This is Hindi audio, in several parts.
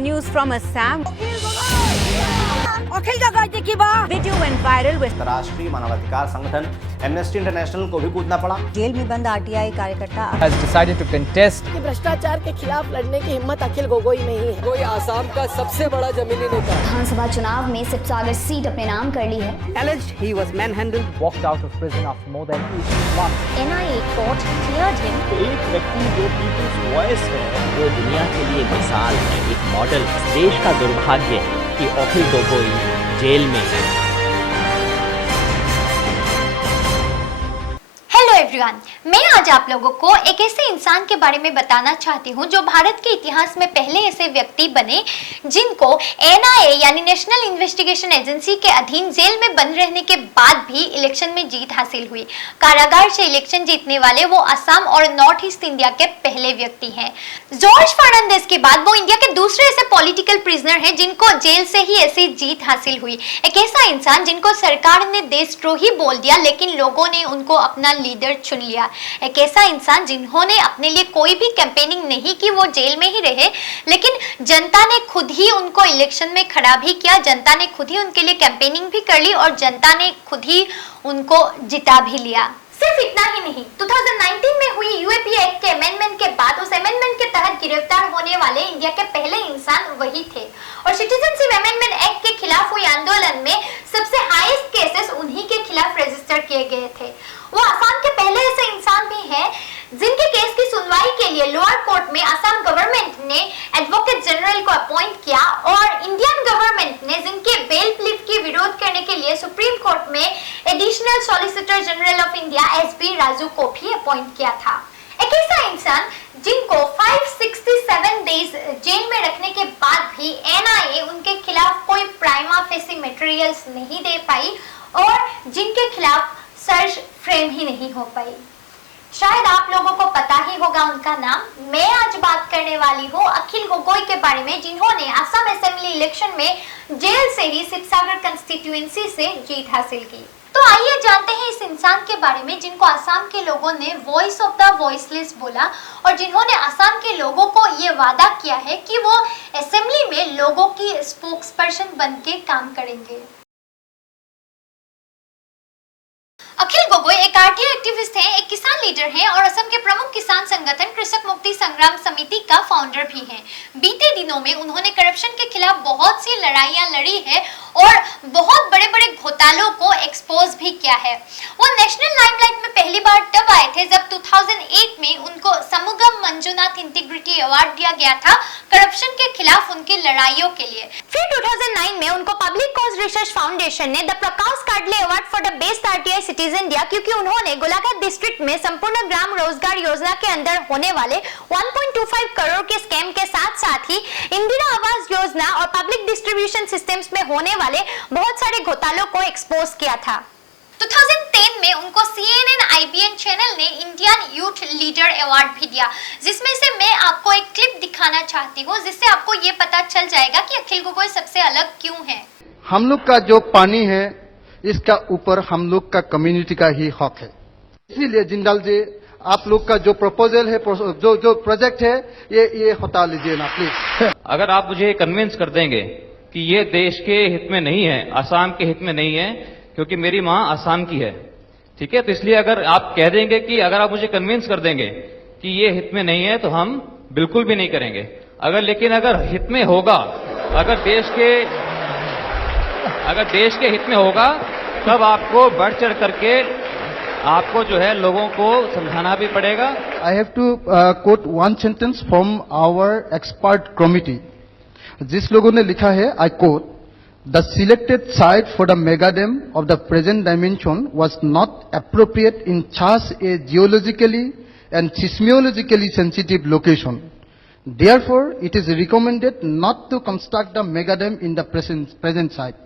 News from Assam. Video went viral with राष्ट्रीय मानवाधिकार संगठन एमनेस्टी इंटरनेशनल को भी कूदना पड़ा। जेल में बंद आरटीआई कार्यकर्ता has decided to contest कि भ्रष्टाचार के खिलाफ लड़ने की हिम्मत अखिल गोगोई में ही है। कोई आसाम का सबसे बड़ा जमीनी नेता विधानसभा चुनाव में शिवसागर सीट अपने नाम कर ली है। Alleged he was manhandled. walked out of prison after more than 8 months. NIA court cleared him. एक व्यक्ति जो पीपल्स वॉइस है वो दुनिया के लिए मिसाल है, एक मॉडल है। देश का दुर्भाग्य है कि अखिल गोगोई जेल में है। हेलो एवरीवन, मैं आज आप लोगों को एक ऐसे इंसान के बारे में बताना चाहती हूं जो भारत के इतिहास में पहले ऐसे व्यक्ति बने जिनको NIA यानी नेशनल इन्वेस्टिगेशन एजेंसी के अधीन जेल में बंद रहने के बाद भी इलेक्शन में जीत हासिल हुई। कारागार से इलेक्शन जीतने वाले वो असम और नॉर्थ ईस्ट इंडिया के पहले व्यक्ति हैं। जॉर्ज फर्नांडिस के बाद वो इंडिया के दूसरे ऐसे पॉलिटिकल प्रिजनर हैं जिनको जेल से ही ऐसी जीत हासिल हुई। एक ऐसा इंसान जिनको सरकार ने देशद्रोही बोल दिया लेकिन लोगों ने उनको अपना लीडर चुन लिया। एक ऐसा इंसान जिन्होंने अपने लिए कोई भी कैंपेनिंग नहीं की, वो जेल में ही रहे लेकिन जनता ने खुद ही उनको इलेक्शन में खड़ा भी किया, जनता ने खुद ही उनके लिए कैंपेनिंग भी कर ली और जनता ने खुद ही उनको जिता भी लिया। सिर्फ इतना ही नहीं, 2019 में हुई यूएपी एक्ट के अमेंडमेंट के बाद उस अमेंडमेंट के तहत गिरफ्तार होने वाले इंडिया के पहले इंसान वही थे और सिटीजनशिप अमेंडमेंट एक्ट के खिलाफ हुई आंदोलन में सबसे हाईएस्ट केसेस उन्हीं के खिलाफ रजिस्टर किए गए थे। वो असम के पहले ऐसे इंसान भी हैं जिनके केस की सुनवाई के लिए लोअर कोर्ट में असम गवर्नमेंट ने एडवोकेट जनरल को अपॉइंट किया और इंडियन गवर्नमेंट ने जिनके बेल प्लीफ की विरोध करने के लिए सुप्रीम कोर्ट में additional solicitor general of India SB Raju को भी अपॉइंट किया था। एक ऐसा इंसान जिनको 567 डेज जेल में रखने के बाद भी NIA उनके खिलाफ कोई प्राइमा फेसी मटेरियल्स नहीं दे पाई और जिनके खिलाफ सर्च फ्रेम ही नहीं हो पाई। शायद आप लोगों को पता ही होगा उनका नाम। मैं आज बात करने वाली हूँ अखिल गोगोई के बारे में जिन्होंने असम असेंबली इलेक्शन में जेल से ही शिवसागर कंस्टिट्यूएंसी से जीत हासिल की। तो आइए जानते हैं इस इंसान के बारे में जिनको असम के लोगों ने वॉइस ऑफ द वॉइसलेस बोला और जिन्होंने असम के लोगों को ये वादा किया है कि वो असेंबली में लोगों की स्पोक्सपर्सन बन के काम करेंगे। अखिल गोगोई एक आरटीआई एक्टिविस्ट हैं, एक किसान लीडर हैं और असम के प्रमुख किसान संगठन कृषक मुक्ति संग्राम समिति का फाउंडर भी हैं। बीते दिनों में उन्होंने करप्शन के खिलाफ बहुत सी लड़ाइयां लड़ी है और बहुत बड़े बड़े घोटालों को एक्सपोज भी किया है। वो नेशनल लाइमलाइट में पहली बार तब आए थे जब 2008 में उनको समुगम मंजुनाथ इंटीग्रिटी अवार्ड दिया गया था करप्शन के खिलाफ उनकी लड़ाइयों के लिए। फिर 2009 में उनको पब्लिक कॉज रिसर्च फाउंडेशन ने द प्रकाश काडले award for the best RTI citizen दिया क्योंकि उन्होंने गोलाघाट डिस्ट्रिक्ट में संपूर्ण ग्राम रोजगार योजना के अंदर होने वाले 1.25 करोड़ के स्कैम के साथ साथ ही इंदिरा आवास योजना और पब्लिक डिस्ट्रीब्यूशन सिस्टम्स में होने वाले बहुत सारे घोटालों को एक्सपोज किया था। 2010 में उनको CNN IBN चैनल ने इंडियन यूथ लीडर अवार्ड भी दिया जिसमें से मैं आपको एक क्लिप दिखाना चाहती हूँ जिससे आपको ये पता चल जाएगा कि अखिल गोगोई सबसे अलग क्यों है। हम लोग का जो पानी है इसका ऊपर हम लोग का कम्युनिटी का ही हक है, इसीलिए जिंदाल जी आप लोग का जो प्रपोजल है जो प्रोजेक्ट है ये हटा लीजिए ना प्लीज। अगर आप मुझे कन्विंस कर देंगे कि ये देश के हित में नहीं है, असम के हित में नहीं है क्योंकि मेरी मां असम की है, ठीक है, तो इसलिए अगर आप कह देंगे कि अगर आप मुझे कन्विंस कर देंगे कि ये हित में नहीं है तो हम बिल्कुल भी नहीं करेंगे। लेकिन अगर हित में होगा, अगर देश के हित में होगा तब आपको बढ़ चढ़ करके आपको जो है लोगों को समझाना भी पड़ेगा। I have to quote one sentence from our expert committee जिस लोगों ने लिखा है, I quote, The selected site for the mega dam of the present dimension was not appropriate in such a geologically and seismologically sensitive location. Therefore, it is recommended not to construct the mega dam in the present site.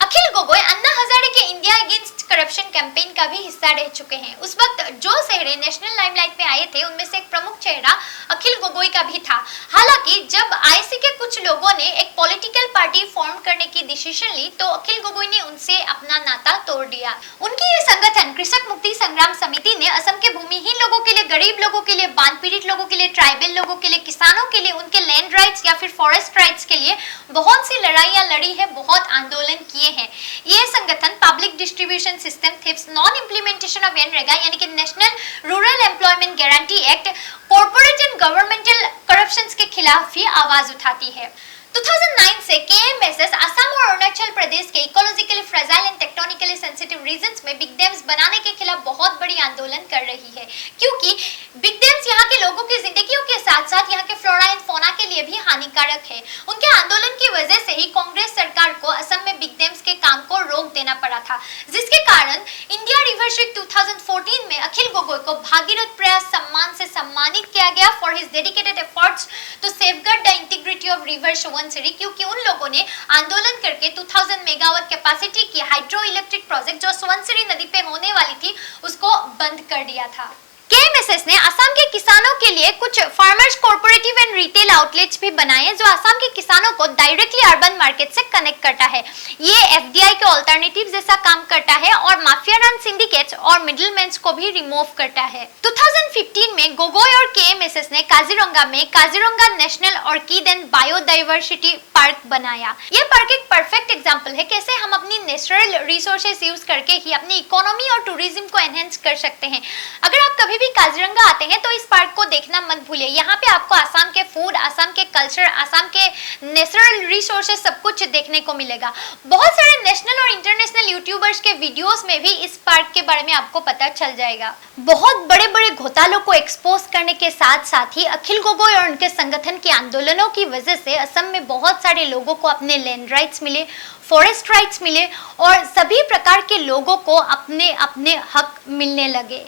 Akhil Gogoi Anna Hazare के इंडिया अगेंस्ट करप्शन कैंपेन का भी हिस्सा रह चुके हैं। उस वक्त जो चेहरे नेशनल लाइमलाइट में आए थे उनमें से एक प्रमुख चेहरा अखिल गोगोई का भी था। हालांकि जब आईसी के कुछ लोगों ने एक पॉलिटिकल पार्टी फॉर्म करने की डिसीजन ली तो अखिल गोगोई ने उनसे अपना नाता तोड़ दिया। उनकी ये संगठन कृषक मुक्ति संग्राम समिति ने असम के भूमिहीन लोगों के लिए, गरीब लोगों के लिए, बाढ़ पीड़ित लोगों के लिए, ट्राइबल लोगों के लिए, किसानों के लिए, उनके लैंड राइट्स या फिर फॉरेस्ट राइट्स के लिए बहुत सी लड़ाइयां लड़ी है, बहुत आंदोलन किए हैं। ये संगठन public distribution system thief's, non implementation of NREGA यानी कि national rural employment guarantee act, corporate and governmental corruptions के खिलाफ भी आवाज उठाती है। 2009 से केएमएसएस असम और अरुणाचल प्रदेश के ecologically fragile and tectonically sensitive regions में बिग डैम्स बनाने के खिलाफ बहुत बड़ी आंदोलन कर रही है, क्योंकि बिग डैम्स यहाँ के लोगों की जिंदगियों के साथ साथ यहाँ के फ्लोरा एंड फौना के लिए भी हानिकारक है। उनके आंदोलन की वजह से ही कांग्रेस सरकार को असम में बिग डैम्स के काम को रोक देना पड़ा था, जिसके कारण इंडिया रिवर वीक 2014 में अखिल गोगोई को भागीरथ प्रयास सम्मान से सम्मानित किया गया for his dedicated efforts to safeguard the integrity of river Subansiri, क्योंकि उन लोगों ने आंदोलन करके 2000 मेगावाट कैपेसिटी की हाइड्रो इलेक्ट्रिक प्रोजेक्ट जो सुबनसिरी नदी पे होने वाली थी उसको बंद कर दिया था। केएमएसएस ने असम के किसानों के लिए कुछ farmers cooperative and retail outlets भी बनाए जो असम के किसानों को डायरेक्टली अर्बन मार्केट से कनेक्ट करता है। ये एफडीआई के ऑल्टरनेटिव जैसा काम करता है और माफिया रन सिंडिकेट्स और मिडिलमैन्स को भी रिमूव करता है। 2015 में गोगोई और केएमएसएस ने काजीरंगा में Kaziranga national orchid and biodiversity park बनाया। ये पार्क एक परफेक्ट एग्जांपल है कैसे हम अपनी नेचुरल रिसोर्सेज यूज करके ही अपनी इकोनॉमी और टूरिज्म को एनहेंस कर सकते हैं। अगर आप कभी भी काजीरंगा आते हैं तो इस पार्क को देखना मत भूलिए। यहाँ पे आपको असम के फूड, असम के कल्चर, असम के नेचुरल रिसोर्सेज सब कुछ देखने को मिलेगा। बहुत सारे नेशनल और इंटरनेशनल यूट्यूबर्स के वीडियोस में भी इस पार्क के बारे में आपको पता चल जाएगा। बहुत बड़े बड़े घोटालों को एक्सपोज करने के साथ साथ ही अखिल गोगोई और उनके संगठन के आंदोलनों की वजह से असम में बहुत सारे लोगों को अपने लैंड राइट्स मिले, फॉरेस्ट राइट्स मिले और सभी प्रकार के लोगों को अपने अपने हक मिलने लगे।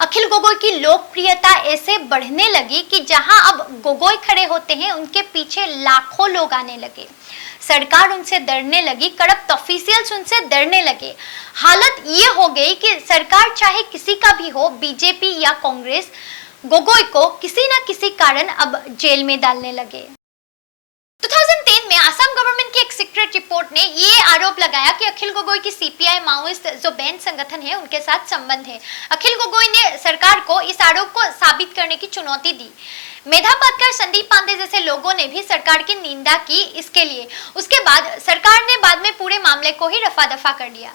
अखिल गोगोई की लोकप्रियता ऐसे बढ़ने लगी कि जहां अब गोगोई खड़े होते हैं उनके पीछे लाखों लोग आने लगे। सरकार उनसे डरने लगी, करप्ट ऑफिशियल्स उनसे डरने लगे। हालत ये हो गई कि सरकार चाहे किसी का भी हो, बीजेपी या कांग्रेस, गोगोई को किसी ना किसी कारण अब जेल में डालने लगे। 2010 में असम गवर्नमेंट की एक सीक्रेट रिपोर्ट ने ये आरोप लगाया कि अखिल गोगोई की सीपीआई माओइस्ट जो बैंड संगठन है उनके साथ संबंध है। अखिल गोगोई ने सरकार को इस आरोप को साबित करने की चुनौती दी। मेधा पाटकर, संदीप पांडे जैसे लोगों ने भी सरकार की निंदा की इसके लिए। उसके बाद सरकार ने बाद में पूरे मामले को ही रफा दफा कर दिया।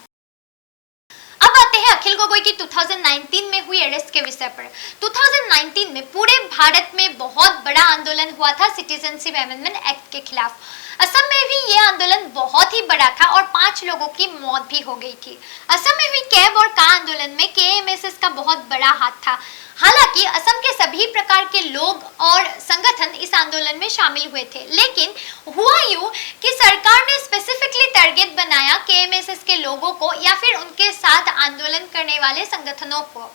अब आते हैं अखिल गोगोई की 2019 में हुई अरेस्ट के विषय पर। 2019 में पूरे भारत में बहुत बड़ा आंदोलन हुआ था सिटीजनशिप अमेंडमेंट एक्ट के खिलाफ। असम में भी यह आंदोलन बहुत ही बड़ा था और 5 लोगों की मौत भी हो गई थी। असम में हुई कैब और का आंदोलन में केएमएसएस का बहुत बड़ा हाथ था। हालांकि असम के सभी प्रकार के लोग और संगठन इस आंदोलन में शामिल हुए थे, लेकिन हुआ यूं कि सरकार ने स्पेसिफिकली टारगेट बनाया केएमएसएस के लोगों को या फिर उनके साथ आंदोलन करने वाले संगठनों को।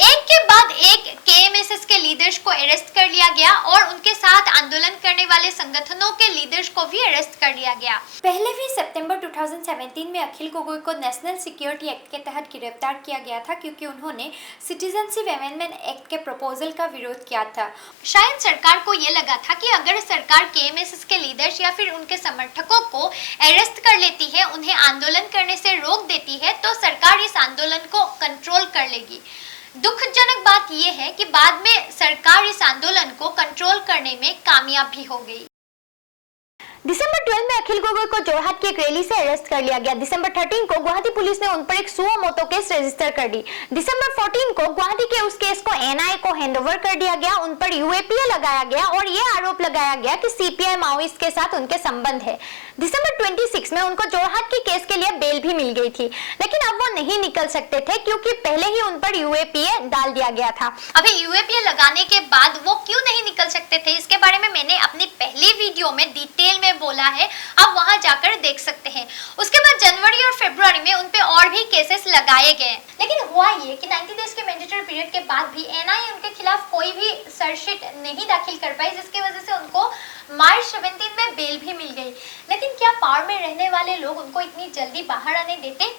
एक के बाद एक केएमएसएस के लीडर्स को अरेस्ट कर लिया गया और उनके साथ आंदोलन करने वाले संगठनों के लीडर्स को भी अरेस्ट कर लिया गया। पहले भी सितंबर 2017 में अखिल गोगोई को नेशनल सिक्योरिटी एक्ट के तहत गिरफ्तार किया गया था, क्योंकि उन्होंने सिटीजनशिप अमेंडमेंट एक्ट के प्रपोजल का विरोध किया था। शायद सरकार को ये लगा था कि अगर सरकार केएमएसएस के लीडर्स या फिर उनके समर्थकों को अरेस्ट कर लेती है, उन्हें आंदोलन करने से रोक देती है, तो सरकार इस आंदोलन को कंट्रोल कर लेगी। दुखजनक बात यह है कि बाद में सरकार इस आंदोलन को कंट्रोल करने में कामयाब भी हो गई। दिसंबर 12 में अखिल गोगोई को जोरहाट की एक रैली से अरेस्ट कर लिया गया। दिसंबर 13 को गुवाहाटी पुलिस ने उन पर एक सुओ मोटो केस रजिस्टर कर दी। दिसंबर 14 को गुवाहाटी के उस केस को एनआईए को हैंडओवर कर दिया गया। उन पर यूएपीए लगाया गया और ये आरोप लगाया गया कि सीपीआई माओइस्ट के साथ उनके संबंध है। दिसंबर 26 में उनको जोरहाट की केस के लिए बेल भी मिल गई थी, लेकिन अब वो नहीं निकल सकते थे क्योंकि पहले ही उन पर यूएपीए डाल दिया गया था। अभी यूएपीए लगाने के बाद वो क्यों नहीं निकल सकते थे, इसके बारे में मैंने अपनी पहली वीडियो में डिटेल में बोला है, आप वहां जाकर देख सकते हैं। उसके बाद जनवरी और फरवरी में उन पे और भी केसेस लगाए गए, लेकिन हुआ ये कि 90 डेज के मैंडेटरी पीरियड के बाद भी एनआईए उनके खिलाफ कोई भी चार्जशीट नहीं दाखिल कर पाई, जिसकी वजह से उनको मार्च 17 में बेल भी मिल गई। लेकिन क्या पावर में रहने वाले लोग उनको इतनी जल्दी बाहर आने देते?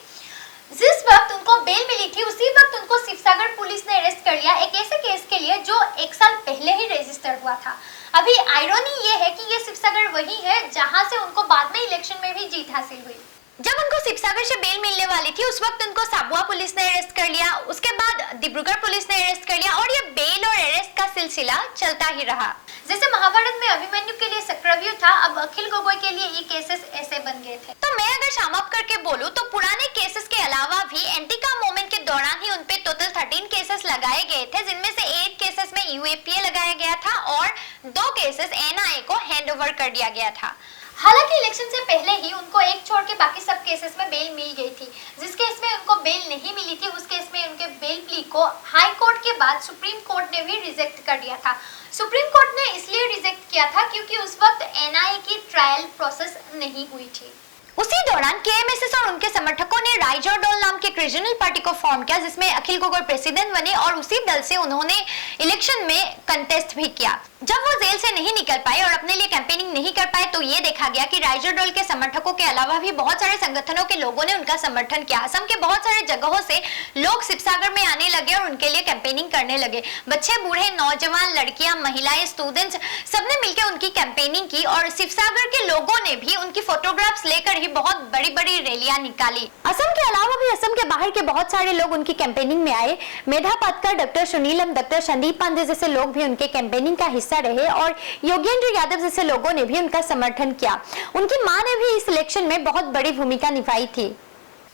जिस वक्त उनको बेल मिली थी उसी वक्त उनको शिवसागर पुलिस ने अरेस्ट कर लिया एक ऐसे केस के लिए जो 1 साल पहले ही रजिस्टर हुआ था। अभी आयरनी ये है कि ये शिवसागर वही है जहां से उनको बाद में इलेक्शन में भी जीत हासिल हुई। जब उनको शिवसागर से बेल मिलने वाली थी उस वक्त उनको साबुआ पुलिस ने अरेस्ट कर लिया, उसके बाद डिब्रूगढ़ पुलिस ने अरेस्ट कर लिया और ये बेल और अरेस्ट का सिलसिला चलता ही रहा। जैसे महाभारत में अभिमन्यु के लिए चक्रव्यूह था, अब अखिल गोगोई के लिए ये केसेस ऐसे बन गए थे। तो मैं अगर सम अप करके बोलूं तो पुराने केसेस के अलावा भी एंटीका मूवमेंट के दौरान ही उनपे टोटल 13 केसेस लगाए गए थे, जिनमें से 8 केसेस में यूएपीए लगाया गया था और 2 केसेस एनआईए को हैंडओवर कर दिया गया था। हालांकि इलेक्शन से पहले ही उनको एक छोड़ के बाकी सब केसेस में बेल मिल गई थी। जिस केस में उनको बेल नहीं मिली थी उस केस में उनके बेल प्ली को हाई कोर्ट के बाद सुप्रीम कोर्ट ने भी रिजेक्ट कर दिया था। सुप्रीम कोर्ट ने इसलिए रिजेक्ट किया था क्योंकि उस वक्त एनआईए की ट्रायल प्रोसेस नहीं हुई थी। उसी दौरान केएमएसएस और उनके समर्थकों ने राइजर दल नाम के एक रीजनल पार्टी को फॉर्म किया जिसमें अखिल गोगोई प्रेसिडेंट बने और उसी दल से उन्होंने इलेक्शन में कंटेस्ट भी किया। जब वो जेल से नहीं निकल पाए और अपने लिए कैंपेनिंग नहीं कर पाए तो ये देखा गया कि राइजर दल के समर्थकों के अलावा भी बहुत सारे संगठनों के लोगों ने उनका समर्थन किया। असम के बहुत सारे जगहों से लोग शिवसागर में आने लगे और उनके लिए कैंपेनिंग करने लगे। बच्चे, बूढ़े, नौजवान, लड़कियां, महिलाएं, स्टूडेंट्स सबने मिलकर उनकी कैंपेनिंग की और शिवसागर के लोगों ने भी उनकी फोटोग्राफ्स लेकर ही बहुत बड़ी बड़ी रैलियां निकाली। असम के अलावा भी असम के बाहर के बहुत सारे लोग उनकी कैंपेनिंग में आए। मेधा पाटकर, डॉक्टर सुनीलम, डॉक्टर संदीप पांडे जैसे लोग भी उनके कैंपेनिंग का हिस्सा रहे और योगेंद्र यादव जैसे लोगों ने भी उनका समर्थन किया। उनकी मां ने भी इस इलेक्शन में बहुत बड़ी भूमिका निभाई थी।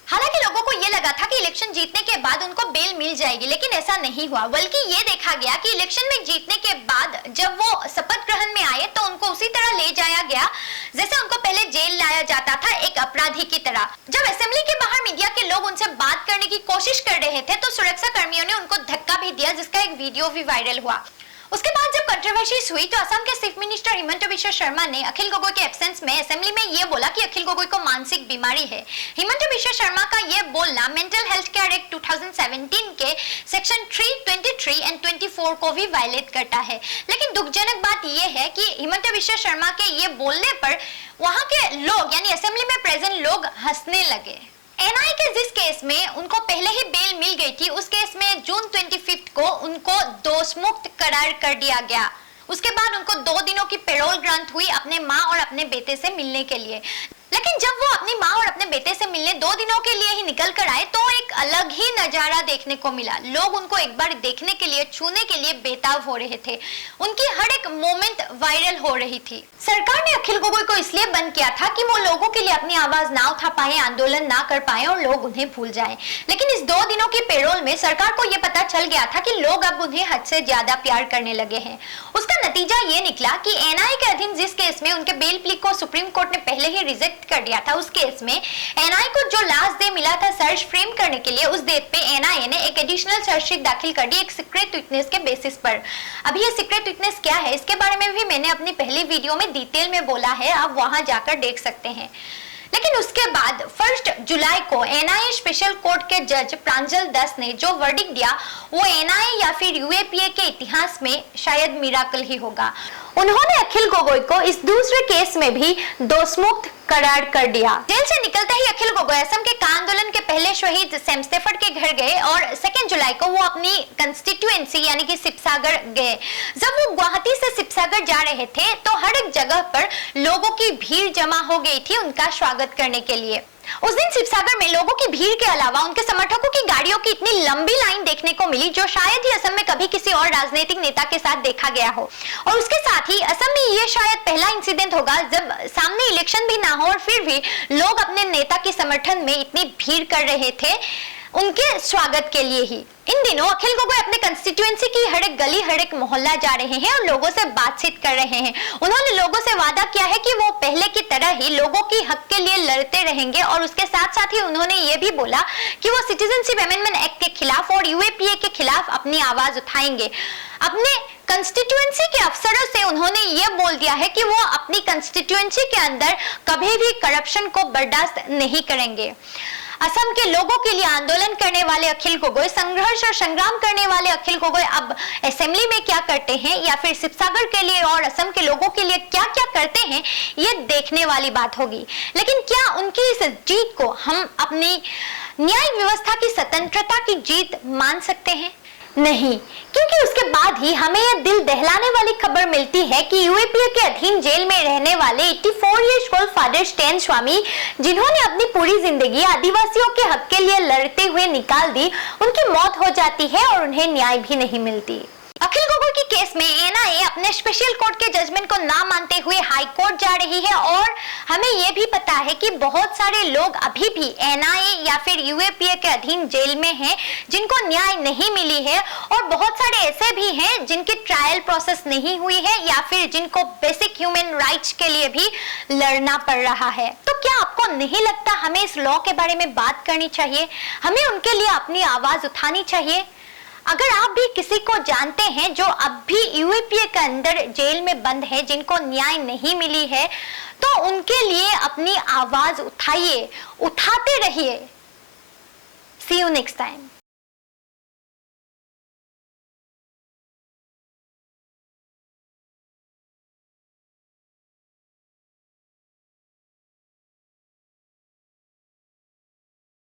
हालांकि लोगों को ये लगा था कि इलेक्शन जीतने के बाद उनको बेल मिल जाएगी, लेकिन ऐसा नहीं हुआ। बल्कि ये देखा गया कि इलेक्शन में जीतने के बाद जब वो शपथ ग्रहण में आए तो उनको उसी तरह ले जाया गया जैसे उनको पहले जेल लाया जाता था, एक अपराधी की तरह। जब असेंबली के बाहर मीडिया के लोग उनसे बात करने की कोशिश कर रहे थे तो सुरक्षा कर्मियों ने उनको धक्का भी दिया, जिसका एक वीडियो भी वायरल हुआ। उसके बाद जब कंट्रोवर्सीज हुई तो असम के चीफ मिनिस्टर हिमंत बिश्व शर्मा ने अखिल गोगोई के एब्सेंस में असेंबली में ये बोला कि अखिल गोगोई को मानसिक बीमारी है। हिमंत बिश्व शर्मा का ये बोलना मेंटल हेल्थ केयर एक्ट 2017 के सेक्शन 3, 23 एंड 24 को भी वायलेट करता है। लेकिन दुखजनक बात ये है कि हिमंत बिश्व शर्मा के ये बोलने पर वहां के लोग यानी असेंबली में प्रेजेंट लोग हंसने लगे। एनआईए के जिस केस में उनको पहले ही बेल मिल गई थी उस केस में जून 25 को उनको दोषमुक्त करार कर दिया गया। उसके बाद उनको 2 दिनों की पेरोल ग्रांट हुई अपने मां और अपने बेटे से मिलने के लिए। लेकिन जब वो अपनी मां और अपने बेटे से मिलने 2 दिनों के लिए ही निकल कर आए तो एक अलग ही नजारा देखने को मिला। लोग उनको एक बार देखने के लिए, छूने के लिए बेताब हो रहे थे। उनकी हर एक मोमेंट वायरल हो रही थी। सरकार ने अखिल गोगोई को इसलिए बंद किया था कि वो लोगों के लिए अपनी आवाज ना उठा पाए, आंदोलन ना कर पाए और लोग उन्हें भूल जाएं। लेकिन इस 2 दिनों की पेरोल में सरकार को यह पता चल गया था कि लोग अब उन्हें हद से ज्यादा प्यार करने लगे हैं। उसका नतीजा ये निकला कि एनआईए के अधीन जिस केस में उनके बेल प्ली को सुप्रीम कोर्ट ने पहले ही रिजेक्ट कर दिया था उस केस में एनआईए को जो लास्ट डे मिला था सर्च फ्रेम करने के लिए, उस डेट पे एनआईए ने एक एडिशनल चार्जशीट दाखिल कर दी एक सीक्रेट विटनेस के बेसिस पर। अभी ये सीक्रेट विटनेस क्या है इसके बारे में भी मैंने अपनी पहली वीडियो में डिटेल में बोला है, आप वहां जाकर देख सकते हैं। लेकिन उसके बाद 1 जुलाई को एनआईए स्पेशल कोर्ट के जज प्रांजल दास ने जो वर्डिक्ट दिया वो एनआईए या फिर यूएपीए के इतिहास में शायद मिराकल ही होगा। उन्होंने अखिल गोगोई को इस दूसरे केस में भी दोषमुक्त करार कर दिया। जेल से निकलते ही अखिल गोगोई असम के का आंदोलन के पहले शहीद सैम स्टेफर्ड के घर गए और 2 जुलाई को वो अपनी कंस्टिट्यूएंसी यानी कि शिवसागर गए। जब वो गुवाहाटी से शिवसागर जा रहे थे तो हर एक जगह पर लोगों की भीड़ जमा हो गई थी उनका स्वागत करने के लिए। उस दिन शिवसागर में लोगों की भीड़ के अलावा उनके समर्थकों की गाड़ियों की इतनी लंबी लाइन देखने को मिली जो शायद ही असम में कभी किसी और राजनीतिक नेता के साथ देखा गया हो। और उसके साथ ही असम में ये शायद पहला इंसिडेंट होगा जब सामने इलेक्शन भी ना हो और फिर भी लोग अपने नेता के समर्थन में इतनी भीड़ कर रहे थे उनके स्वागत के लिए ही। इन दिनों अखिल गोगोई अपने कंस्टिट्यूएंसी की हर एक गली, हर एक मोहल्ला जा रहे हैं और लोगों से बातचीत कर रहे हैं। उन्होंने लोगों से वादा किया है कि वो पहले की तरह ही लोगों की हक के लिए लड़ते रहेंगे और उसके साथ साथ ही उन्होंने ये भी बोला कि वो सिटीजनशिप अमेंडमेंट एक्ट के खिलाफ और यूएपीए के खिलाफ अपनी आवाज उठाएंगे। अपने कंस्टिट्यूएंसी के अफसरों से उन्होंने ये बोल दिया है कि वो अपनी कंस्टिट्यूएंसी के अंदर कभी भी करप्शन को बर्दाश्त नहीं करेंगे। असम के लोगों के लिए आंदोलन करने वाले अखिल गोगोई, संघर्ष और संग्राम करने वाले अखिल गोगोई अब असेंबली में क्या करते हैं या फिर शिवसागर के लिए और असम के लोगों के लिए क्या क्या करते हैं ये देखने वाली बात होगी। लेकिन क्या उनकी इस जीत को हम अपनी न्यायिक व्यवस्था की स्वतंत्रता की जीत मान सकते हैं? नहीं, क्योंकि उसके बाद ही हमें यह दिल दहलाने वाली खबर मिलती है कि यूएपीए के अधीन जेल में रहने वाले 84 ईयर्स ओल्ड फादर स्टैन स्वामी, जिन्होंने अपनी पूरी जिंदगी आदिवासियों के हक के लिए लड़ते हुए निकाल दी, उनकी मौत हो जाती है और उन्हें न्याय भी नहीं मिलती। अखिल गोगोई की केस में एनआईए अपने स्पेशल कोर्ट के जजमेंट को ना मानते हुए हाई कोर्ट जा रही है और हमें यह भी पता है कि बहुत सारे लोग अभी भी एनआईए या फिर यूएपीए के अधीन जेल में हैं जिनको न्याय नहीं मिली है, और बहुत सारे ऐसे भी हैं जिनकी ट्रायल प्रोसेस नहीं हुई है या फिर जिनको बेसिक ह्यूमन राइट्स के लिए भी लड़ना पड़ रहा है। तो क्या आपको नहीं लगता हमें इस लॉ के बारे में बात करनी चाहिए? हमें उनके लिए अपनी आवाज उठानी चाहिए? अगर आप भी किसी को जानते हैं जो अब भी यूएपीए के अंदर जेल में बंद है, जिनको न्याय नहीं मिली है, तो उनके लिए अपनी आवाज उठाइए, उठाते रहिए। See you next time.